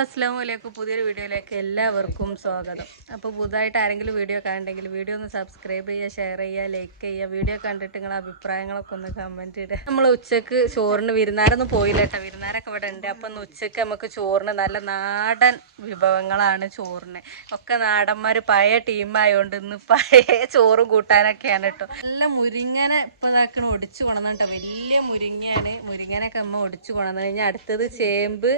അസ്സലാമു അലൈക്കും. പുതിയൊരു വീഡിയോയിലേക്ക് എല്ലാവർക്കും സ്വാഗതം. അപ്പോൾ പുതുതായിട്ട് ആരെങ്കിലും വീഡിയോ കാണണ്ടെങ്കിൽ വീഡിയോ ഒന്ന് സബ്സ്ക്രൈബ് ചെയ്യുക, ഷെയർ ചെയ്യുക, ലൈക്ക് ചെയ്യുക. വീഡിയോ കണ്ടിട്ട് നിങ്ങളുടെ അഭിപ്രായങ്ങളൊക്കെ ഒന്ന് കമൻറ്റ് ഇടുക. നമ്മൾ ഉച്ചക്ക് ചോറിന് വിരുന്നാരൊന്നും പോയില്ല കേട്ടോ, വിരുന്നാരൊക്കെ ഇവിടെ ഉണ്ട്. അപ്പം ഒന്ന് ഉച്ചക്ക് നമുക്ക് ചോറിന് നല്ല നാടൻ വിഭവങ്ങളാണ്. ചോറിന് ഒക്കെ നാടന്മാർ പഴയ ടീമായതുകൊണ്ട് ഇന്ന് പഴയ ചോറും കൂട്ടാനൊക്കെയാണ് കേട്ടോ. നല്ല മുരിങ്ങനെ ഇപ്പം ഇതാക്കണം ഒടിച്ചു കൊണ്ടുവന്നു കേട്ടോ. വലിയ മുരിങ്ങയാണ്. മുരിങ്ങനൊക്കെ അമ്മ ഒടിച്ചു കൊണ്ടുവന്നു കഴിഞ്ഞാൽ അടുത്തത് ചേമ്പ്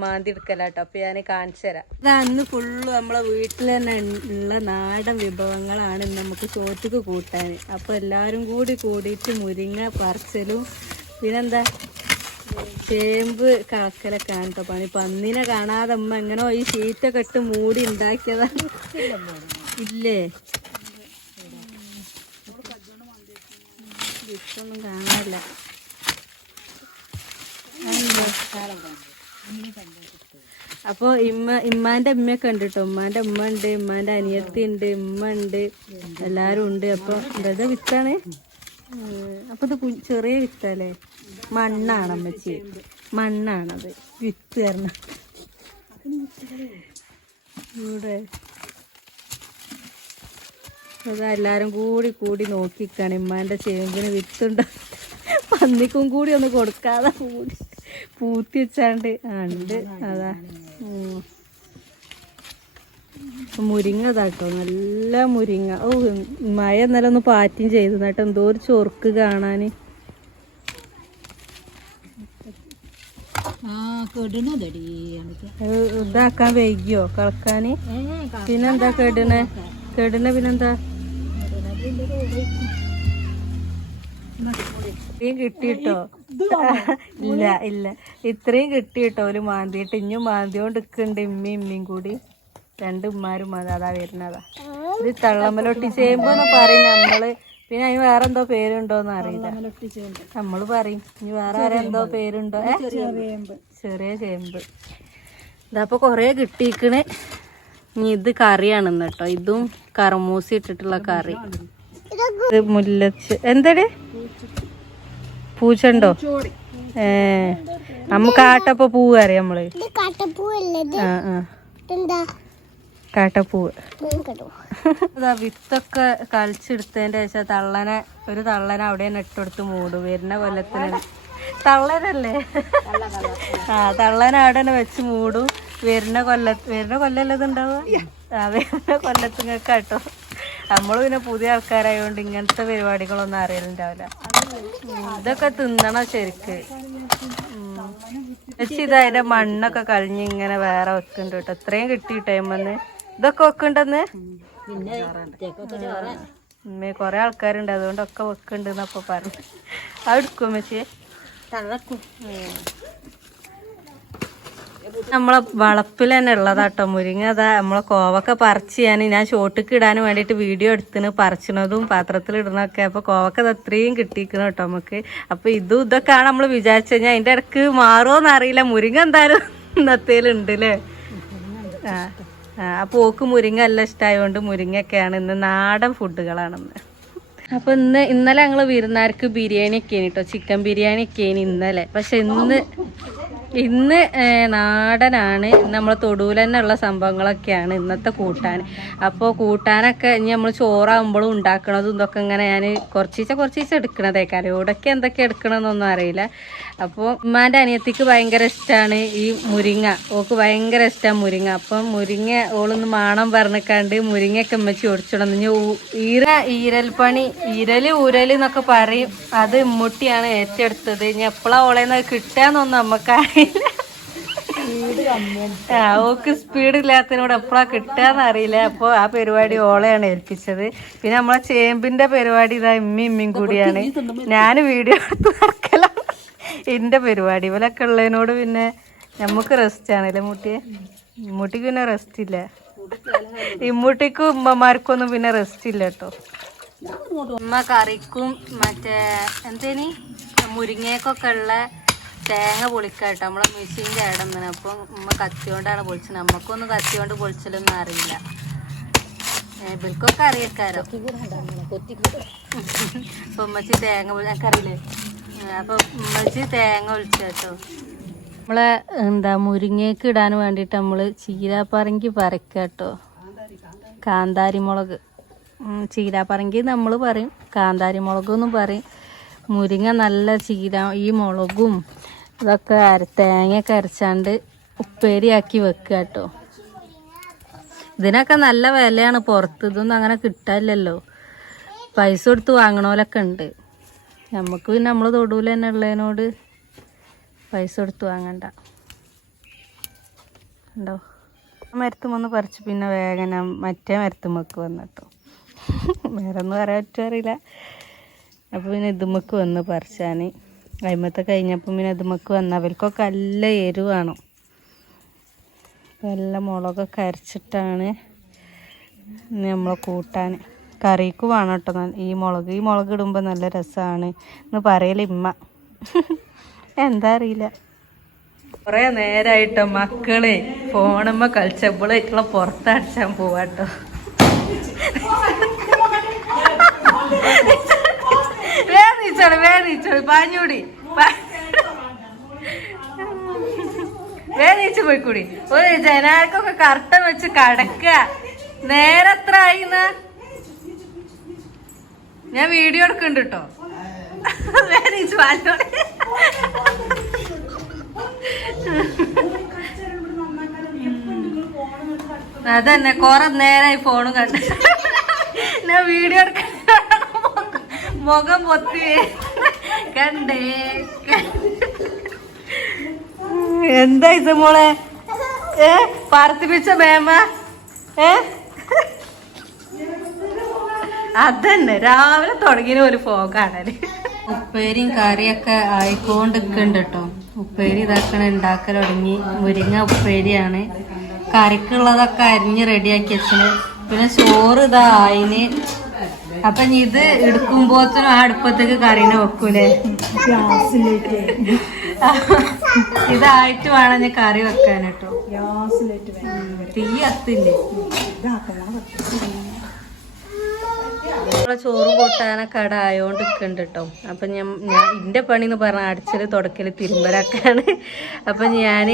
മാന്തി എടുക്കലാട്ടോ. അപ്പൊ ഞാൻ കാണിച്ചു തരാം. ഇത് അന്ന് ഫുള്ള് നമ്മളെ വീട്ടിൽ തന്നെ ഉള്ള നാടൻ വിഭവങ്ങളാണ് നമുക്ക് ചോറ്റക്ക് കൂട്ടാൻ. അപ്പൊ എല്ലാരും കൂടിയിട്ട് മുരിങ്ങ പറിച്ചലും പിന്നെന്താ ചേമ്പ് കളക്കലൊക്കെ ആണ് കേട്ടോ പണി. പന്നിനെ കാണാതെ അമ്മ എങ്ങനോ ഈ ഷീറ്റൊക്കെ ഇട്ട് മൂടി ഉണ്ടാക്കിയതാണ്. ഇല്ലേ ഇപ്പൊന്നും കാണാനില്ല. അപ്പൊ ഇമ്മാന്റെ അമ്മയൊക്കെ ഉണ്ട് കേട്ടോ. ഉമ്മാന്റെ ഉമ്മ ഉണ്ട്, ഉമ്മാന്റെ അനിയത്തി ഉണ്ട്, ഉമ്മ ഉണ്ട്, എല്ലാരും ഉണ്ട്. അപ്പൊ എന്താ വിത്താണ്. അപ്പൊ ഇത് ചെറിയ വിത്തല്ലേ, മണ്ണാണ് അമ്മച്ചി, മണ്ണാണത് വിത്ത് തരണം. ഇവിടെ അതെല്ലാരും കൂടി നോക്കിക്കാണ് ഇമ്മാന്റെ ചേമ്പിന് വിത്തുണ്ടോ. പന്നിക്കും കൂടി ഒന്ന് കൊടുക്കാതെ പൂത്തി വെച്ചാണ്ട് ഉണ്ട്. അതാ മുരിങ്ങ ഇതാട്ടോ, നല്ല മുരിങ്ങ. ഓ മഴ ഇന്നലെ ഒന്ന് പാറ്റിയും ചെയ്തു കേട്ടോ. എന്തോ ഒരു ചൊറുക്ക് കാണാന്. ഇതാക്കാൻ വൈകിയോ കളക്കാന്? പിന്നെന്താ കെടുന്ന പിന്നെന്താ ഇത്രയും കിട്ടിട്ടോ. ഇല്ല ഇത്രയും കിട്ടിട്ടോ. ഒരു മാന്തിയിട്ട് ഇഞ്ഞും മാന്തിയോണ്ട് നിൽക്കുന്നുണ്ട്. ഇമ്മയും കൂടി രണ്ട് ഉമ്മാരും അതാ വരുന്നതാ. ഇത് തള്ളമ്മലൊട്ടി ചേമ്പെന്ന് പറയും നമ്മള്. പിന്നെ അതിന് വേറെ എന്തോ പേരുണ്ടോന്ന് അറിയില്ല. നമ്മള് പറയും ഇനി വേറെ എന്തോ പേരുണ്ടോ. ചെറിയ ചേമ്പ്. ഇതപ്പൊ കൊറേ കിട്ടിയിക്കണ്. ഇനി ഇത് കറിയാണെന്ന് കേട്ടോ. ഇതും കറമൂസി ഇട്ടിട്ടുള്ള കറി. ഇത് മുല്ലച്ച് എന്താടി പൂച്ചണ്ടോ? നമ്മ കാട്ടപ്പ പൂവ് അറിയാം നമ്മള്. കാട്ടപ്പൂവ്. വിത്തൊക്കെ കളിച്ചെടുത്തതിന്റെ ശേഷം ഒരു തള്ളനെ അവിടെ തന്നെ ഇട്ടെടുത്ത് മൂടും. വരുന്ന കൊല്ലത്തിന് തള്ളനല്ലേ. തള്ളന അവിടെ തന്നെ വെച്ച് മൂടും. വരുന്ന കൊല്ലല്ലത് ഉണ്ടാവുക. വരുന്ന കൊല്ലത്തിങ്ങൊക്കെ കേട്ടോ. നമ്മള് പിന്നെ പുതിയ ആൾക്കാരായോണ്ട് ഇങ്ങനത്തെ പരിപാടികളൊന്നും അറിയലുണ്ടാവില്ല. ഇതൊക്കെ തിന്നണം ശരിക്ക്. പക്ഷെ ഇതതിന്റെ മണ്ണൊക്കെ കളഞ്ഞ് ഇങ്ങനെ വേറെ വെക്കുന്നുണ്ട് കേട്ടോ. ഇത്രയും കിട്ടി ടൈമെന്ന്. ഇതൊക്കെ വെക്കുന്നുണ്ടെന്ന് കൊറേ ആൾക്കാരുണ്ട്, അതുകൊണ്ടൊക്കെ വെക്കുന്നുണ്ടെന്നപ്പൊ പറഞ്ഞു. അത് എടുക്കും പക്ഷേ നമ്മളെ വളപ്പിൽ തന്നെ ഉള്ളതാട്ടോ മുരിങ്ങ. അതാ നമ്മളെ കോവക്ക പറിച്ച് ഞാൻ ഷോട്ടിക്ക് ഇടാൻ വേണ്ടിയിട്ട് വീഡിയോ എടുത്തിന് പറിച്ചണതും പാത്രത്തിലിടണൊക്കെ. അപ്പൊ കോവക്ക അത് അത്രയും കിട്ടിയിരിക്കണം കേട്ടോ നമുക്ക്. അപ്പൊ ഇതൊക്കെയാണ് നമ്മൾ വിചാരിച്ചു കഴിഞ്ഞാൽ അതിന്റെ ഇടക്ക് മാറുമോന്ന് അറിയില്ല. മുരിങ്ങ എന്തായാലും ഇന്നത്തേലുണ്ട് അല്ലേ. അപ്പൊ ഓക്ക് മുരിങ്ങ എല്ലാം ഇഷ്ടമായതുകൊണ്ട് മുരിങ്ങയൊക്കെയാണ് ഇന്ന്. നാടൻ ഫുഡുകളാണെന്ന്. അപ്പൊ ഇന്നലെ ഞങ്ങള് വിരുന്നാർക്ക് ബിരിയാണി ഒക്കെ കേട്ടോ, ചിക്കൻ ബിരിയാണി ഒക്കെ ഇന്നലെ. പക്ഷെ ഇന്ന് നാടനാണ്. നമ്മൾ തൊടുവിൽ തന്നെ ഉള്ള സംഭവങ്ങളൊക്കെയാണ് ഇന്നത്തെ കൂട്ടാൻ. അപ്പോൾ കൂട്ടാനൊക്കെ ഇനി നമ്മൾ ചോറാകുമ്പോഴും ഉണ്ടാക്കണതും ഇതൊക്കെ ഇങ്ങനെ ഞാൻ കുറച്ചീച്ച എടുക്കണതേ. കറിയോടൊക്കെ എന്തൊക്കെ എടുക്കണമെന്നൊന്നും അറിയില്ല. അപ്പോൾ ഉമ്മാൻ്റെ അനിയത്തിക്ക് ഭയങ്കര ഇഷ്ടമാണ് ഈ മുരിങ്ങ. ഓക്ക് ഭയങ്കര ഇഷ്ടമാണ് മുരിങ്ങ. അപ്പം മുരിങ്ങ ഓളൊന്ന് മാണം പറഞ്ഞിക്കാണ്ട് മുരിങ്ങയൊക്കെ ഉമ്മച്ചി ഒടിച്ചിടണം. ഈരൽപ്പണി ഊരല് എന്നൊക്കെ പറയും. അത് ഇമ്മൂട്ടിയാണ് ഏറ്റെടുത്തത്. ഇനി എപ്പോഴാ ഓളേന്ന് കിട്ടാന്നൊന്നും നമുക്കറിയില്ല. ഓക്ക് സ്പീഡ് ഇല്ലാത്തതിനോട് എപ്പോഴാ കിട്ടാന്ന് അറിയില്ല. അപ്പോൾ ആ പരിപാടി ഓളെയാണ് ഏൽപ്പിച്ചത്. പിന്നെ നമ്മളെ ചേമ്പിന്റെ പരിപാടി ഇതാ ഇമ്മയും കൂടിയാണ്. ഞാൻ വീഡിയോ എടുത്ത് നടക്കലാണ് എന്റെ പരിപാടി. ഇവലൊക്കെ ഉള്ളതിനോട് പിന്നെ നമുക്ക് റെസ്റ്റ് ആണല്ലേ മുട്ടിയെ. ഇമ്മൂട്ടിക്ക് പിന്നെ റെസ്റ്റ് ഇല്ല. ഇമ്മൂട്ടിക്കും ഉമ്മമാർക്കൊന്നും പിന്നെ റെസ്റ്റ് ഇല്ല കേട്ടോ. ഉമ്മ കറിക്കും മറ്റേ എന്തേനി മുരിങ്ങയൊക്കെ ഉള്ള തേങ്ങ പൊളിക്കാട്ടോ. നമ്മളെ മെഷീൻ്റെ ഇടന്ന്. അപ്പം ഉമ്മ കത്തി കൊണ്ടാണ് പൊളിച്ചത്. നമ്മക്കൊന്നും കത്തി കൊണ്ട് പൊളിച്ചലൊന്നും അറിയില്ല. ഇവർക്കൊക്കെ അറിയക്കാരോ. അപ്പൊ ഉമ്മച്ചി തേങ്ങ എനിക്കറിയില്ലേ. അപ്പൊ ഉമ്മച്ചി തേങ്ങ ഒളിച്ചു കേട്ടോ. നമ്മളെ എന്താ മുരിങ്ങയ്ക്ക് ഇടാൻ വേണ്ടിയിട്ട് നമ്മൾ ചീരാപ്പറങ്കി പറിക്കാട്ടോ. കാന്താരി മുളക്, ചീരാപ്പറങ്കി നമ്മൾ പറയും, കാന്താരി മുളക് എന്നും പറയും. മുരിങ്ങ നല്ല ഈ മുളകും ഇതൊക്കെ തേങ്ങയൊക്കെ അരച്ചാണ്ട് ഉപ്പേരിയാക്കി വെക്കുക കേട്ടോ. ഇതിനൊക്കെ നല്ല വിലയാണ് പുറത്ത്. ഇതൊന്നും അങ്ങനെ കിട്ടാനില്ലല്ലോ. പൈസ കൊടുത്ത് വാങ്ങണോലൊക്കെ ഉണ്ട്. നമുക്ക് പിന്നെ നമ്മൾ തൊടൂല തന്നെ ഉള്ളതിനോട് പൈസ കൊടുത്ത് വാങ്ങണ്ട. ഉണ്ടോ? മരത്തുമൊന്ന് പറിച്ച് പിന്നെ വേഗം മറ്റേ മരത്തുമ്മക്ക് വന്നിട്ടോ. വേറെ ഒന്നും പറയാൻ പറ്റുമറിയില്ല. അപ്പോൾ പിന്നെ ഇതുമ്മക്ക് വന്ന് പറിച്ചാൻ അയിമത്തെ കഴിഞ്ഞപ്പം പിന്നെ ഇതുമ്മക്ക് വന്ന് അവർക്കൊക്കെ നല്ല എരിവാണ്. നല്ല മുളകൊക്കെ അരച്ചിട്ടാണ് നമ്മൾ കൂട്ടാൻ. കറിക്ക് വേണം കേട്ടോ ഈ മുളക് ഇടുമ്പോൾ നല്ല രസമാണ് എന്ന് പറയല ഇമ്മ. എന്താ അറിയില്ല. കുറേ നേരമായിട്ടോ മക്കളെ ഫോണുമ്മ കളിച്ചപ്പോഴായിട്ടുള്ള പുറത്തടിച്ചാൻ പോവാട്ടോ. വേദനിച്ചോളി പാഞ്ഞൂടി വേദനിച്ചു പോയിക്കൂടി. ഒരു ജനാർക്കൊക്കെ കർട്ടൻ വെച്ച് കടക്കുക. നേരെ എത്ര ആയിന്ന് ഞാൻ വീഡിയോ എടുക്കുന്നുണ്ട് കേട്ടോ. വേദനിച്ചു പാഞ്ഞോടി. അതന്നെ കൊറേ നേരമായി ഫോണും കണ്ട് ഞാൻ വീഡിയോ എടുക്ക മുഖം പൊത്തി കണ്ടേ. എന്താ ഇത് മോളെ പറത്തിപ്പിച്ച മേമ? അതന്നെ രാവിലെ തുടങ്ങിയ ഒരു ഫോക്കാണല്ലേ. ഉപ്പേരിയും കറിയൊക്കെ ആയിക്കൊണ്ടിരിക്കുന്നുണ്ട് കേട്ടോ. ഉപ്പേരി ഇതാക്കണ ഉണ്ടാക്കൽ തുടങ്ങി. മുരിങ്ങ ഉപ്പേരിയാണ്. കറിക്കുള്ളതൊക്കെ അരിഞ്ഞ് റെഡിയാക്കി വെച്ചത്. പിന്നെ ചോറ് ഇതാ ആയിന്. അപ്പൊ ഇത് എടുക്കുമ്പോഴത്തേനും ആ അടുപ്പത്തേക്ക് കറീനെ വെക്കൂലേ. ഇതായിട്ട് വേണം ഞാൻ കറി വെക്കാൻ കേട്ടോ. തീ കത്തില്ലേ. ചോറ് കൂട്ടാനൊക്കെ അവിടെ ആയോണ്ട് നിൽക്കുന്നുണ്ട് കേട്ടോ. അപ്പം ഞാൻ എൻ്റെ പണി എന്ന് പറഞ്ഞാൽ അടിച്ചൽ തുടക്കൽ തിരുമ്പലൊക്കെയാണ്. അപ്പം ഞാൻ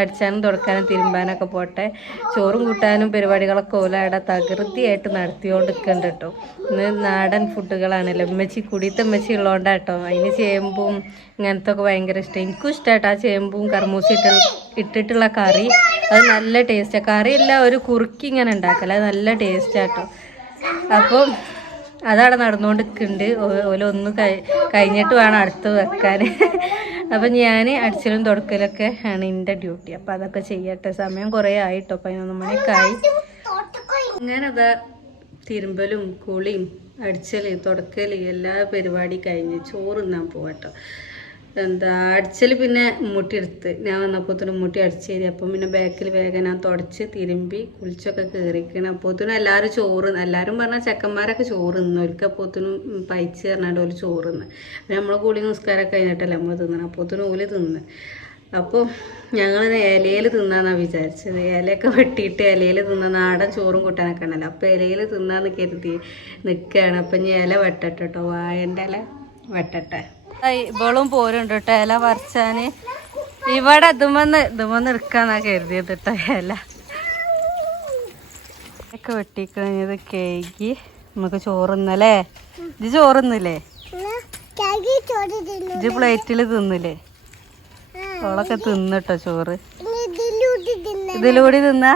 അടിച്ചാനും തുടക്കാനും തിരുമ്പാനൊക്കെ പോട്ടെ. ചോറും കൂട്ടാനും പരിപാടികളൊക്കെ ഓല അവിടെ തകൃതിയായിട്ട് നടത്തിയോണ്ട് നിൽക്കുന്നുണ്ട് കേട്ടോ. ഇന്ന് നാടൻ ഫുഡുകളാണല്ലോ. ഉമ്മച്ചി കുടിയത്തെ ഉമ്മച്ചി ഉള്ളതുകൊണ്ടാണ് കേട്ടോ. അതിന് ചേമ്പും ഇങ്ങനത്തെ ഒക്കെ ഭയങ്കര ഇഷ്ടം. എനിക്കും ഇഷ്ടമായിട്ടോ ആ ചേമ്പും കർമൂസി ഇട്ടിട്ടുള്ള കറി. അത് നല്ല ടേസ്റ്റാണ്. കറിയെല്ലാം ഒരു കുറുക്കി ഇങ്ങനെ ഉണ്ടാക്കല. അത് നല്ല ടേസ്റ്റാട്ടോ. അപ്പം അതവിടെ നടന്നുകൊണ്ടിരിക്കുന്നുണ്ട്. ഓലൊന്ന് കഴിഞ്ഞിട്ട് വേണം അടുത്ത് വെക്കാൻ. അപ്പം ഞാൻ അടിച്ചലും തുടക്കലൊക്കെ ആണ് എൻ്റെ ഡ്യൂട്ടി. അപ്പം അതൊക്കെ ചെയ്യട്ടെ. സമയം കുറേ ആയിട്ടോ. 11 മണിയൊക്കെ ആയി. ഞാനതാ തിരുമ്പലും കുളിയും അടിച്ചല് തുടക്കൽ എല്ലാ പരിപാടി കഴിഞ്ഞ് ചോറ് തിന്നാൻ പോവാട്ടോ. എന്താ അടിച്ചൽ പിന്നെ ഉമ്മൂട്ടി എടുത്ത് ഞാൻ വന്നപ്പോഴത്തേനും ഉമ്മൂട്ടി അടിച്ചു തരി. അപ്പം പിന്നെ ബാക്കിൽ വേഗം ഞാൻ തുടച്ച് തിരുമ്പി കുളിച്ചൊക്കെ കയറിക്കണം. അപ്പോഴത്തേനും എല്ലാവരും ചോറ്, എല്ലാവരും പറഞ്ഞാൽ ചെക്കന്മാരൊക്കെ ചോറ് തിന്നു. ഒരിക്കൽ അപ്പോഴത്തേനും പൈച്ച് പറഞ്ഞാണ്ട് ഒരു ചോറ് തിന്ന്. പിന്നെ നമ്മളെ കൂടി നിസ്കാരമൊക്കെ കഴിഞ്ഞിട്ടല്ലേ നമ്മൾ തിന്നണം. അപ്പോഴത്തേനും ഓല് തിന്ന്. അപ്പോൾ ഞങ്ങൾ ഇലയിൽ തിന്നാന്നാണ് വിചാരിച്ചത്. ഇലയൊക്കെ വെട്ടിയിട്ട് ഇലയിൽ തിന്ന നാടൻ ചോറും കൂട്ടാനൊക്കെ ഉണ്ടല്ലോ. അപ്പോൾ ഇലയിൽ തിന്നാന്ന് കരുതി നിൽക്കുകയാണ്. അപ്പം ഞാൻ ഇല വെട്ടട്ടെ കേട്ടോ. വാഴൻ്റെ ഇല വെട്ടട്ടെ. ഇവളും പോരുണ്ട് കേട്ടോ ഇല പറിച്ചാന്. ഇവിടെ ഇതുമെന്ന് എടുക്കാന്നാ കരുതിയത് കേട്ടോ. ഇല ഒക്കെ വെട്ടിക്കഴിഞ്ഞത് കേക്ക് നമുക്ക് ചോറുന്നല്ലേ. ഇത് ചോറുന്നില്ലേ? ഇത് പ്ലേറ്റിൽ തിന്നില്ലേ? ഓളൊക്കെ തിന്നിട്ടോ ചോറ്. ഇതിലൂടെ തിന്നാ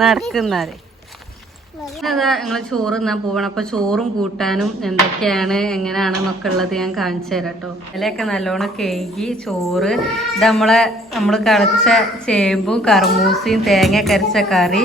നടക്കുന്നാല്. അതാ ഞങ്ങൾ ചോറ് തിന്നാൻ പോവണം. അപ്പോൾ ചോറും കൂട്ടാനും എന്തൊക്കെയാണ് എങ്ങനെയാണ് എന്നൊക്കെ ഉള്ളത് ഞാൻ കാണിച്ചു തരാം കേട്ടോ. ഇലയൊക്കെ നല്ലോണം കേകി ചോറ്. ഇത് നമ്മൾ കളച്ച ചേമ്പും കർമൂസയും തേങ്ങ അരച്ച കറി.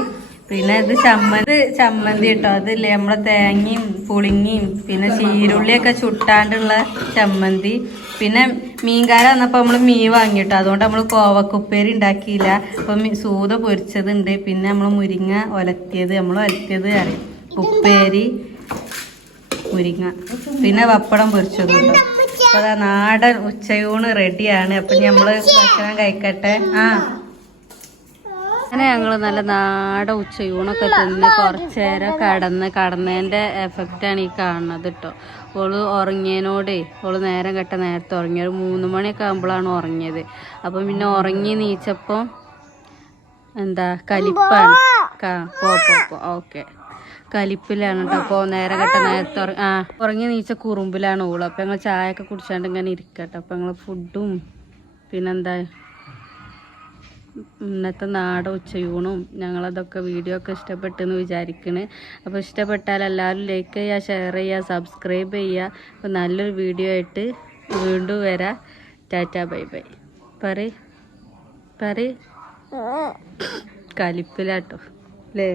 പിന്നെ ഇത് ചമ്മന്തി കേട്ടോ. അതില്ലേ നമ്മളെ തേങ്ങയും പുളിങ്ങിയും പിന്നെ ചീരുള്ളിയൊക്കെ ചുട്ടാണ്ടുള്ള ചമ്മന്തി. പിന്നെ മീൻകാരൻ വന്നപ്പോൾ നമ്മൾ മീൻ വാങ്ങിട്ടോ. അതുകൊണ്ട് നമ്മൾ കോവക്കുപ്പേരി ഉണ്ടാക്കിയില്ല. അപ്പം സൂത പൊരിച്ചതുണ്ട്. പിന്നെ നമ്മൾ മുരിങ്ങ ഒലത്തിയത് അറിയാം. ഉപ്പേരി മുരിങ്ങ പിന്നെ പപ്പടം പൊരിച്ചതും ഉണ്ടോ. അപ്പോൾ അതാ നാടൻ ഉച്ചയൂണ് റെഡിയാണ്. അപ്പം നമ്മൾ ഭക്ഷണം കഴിക്കട്ടെ. അങ്ങനെ ഞങ്ങൾ നല്ല നാടൻ ഉച്ചയൂണൊക്കെ തിന്ന് കുറച്ച് നേരം കടന്നതിൻ്റെ എഫക്റ്റാണ് ഈ കാണുന്നത് കേട്ടോ. ഓള് ഉറങ്ങിയതിനോടേ ഓള് നേരം കെട്ട നേരത്തെ ഉറങ്ങി, ഒരു 3 മണിയൊക്കെ ആകുമ്പോഴാണ് ഉറങ്ങിയത്. അപ്പം പിന്നെ ഉറങ്ങി നീച്ചപ്പോൾ എന്താ കലിപ്പാണ്. ഓക്കെ കലിപ്പിലാണ് കേട്ടോ. അപ്പോൾ നേരം കെട്ട നേരത്തെ ഉറങ്ങി നീച്ച കുറുമ്പിലാണ് ഓള്. അപ്പം ഞങ്ങൾ ചായ ഒക്കെ കുടിച്ചാണ്ട് ഇങ്ങനെ ഇരിക്കട്ടെ. അപ്പം ഞങ്ങൾ ഫുഡും പിന്നെന്താ ഇന്നത്തെ നാടൻ ഉച്ചയൂണും ഞങ്ങളതൊക്കെ വീഡിയോ ഒക്കെ ഇഷ്ടപ്പെട്ടെന്ന് വിചാരിക്കണ്. അപ്പോൾ ഇഷ്ടപ്പെട്ടാൽ എല്ലാവരും ലൈക്ക് ചെയ്യുക, ഷെയർ ചെയ്യുക, സബ്സ്ക്രൈബ് ചെയ്യുക. അപ്പോൾ നല്ലൊരു വീഡിയോ ആയിട്ട് വീണ്ടും വരാം. Tata bye bye. പറ കലിപ്പിലാട്ടോ അല്ലേ?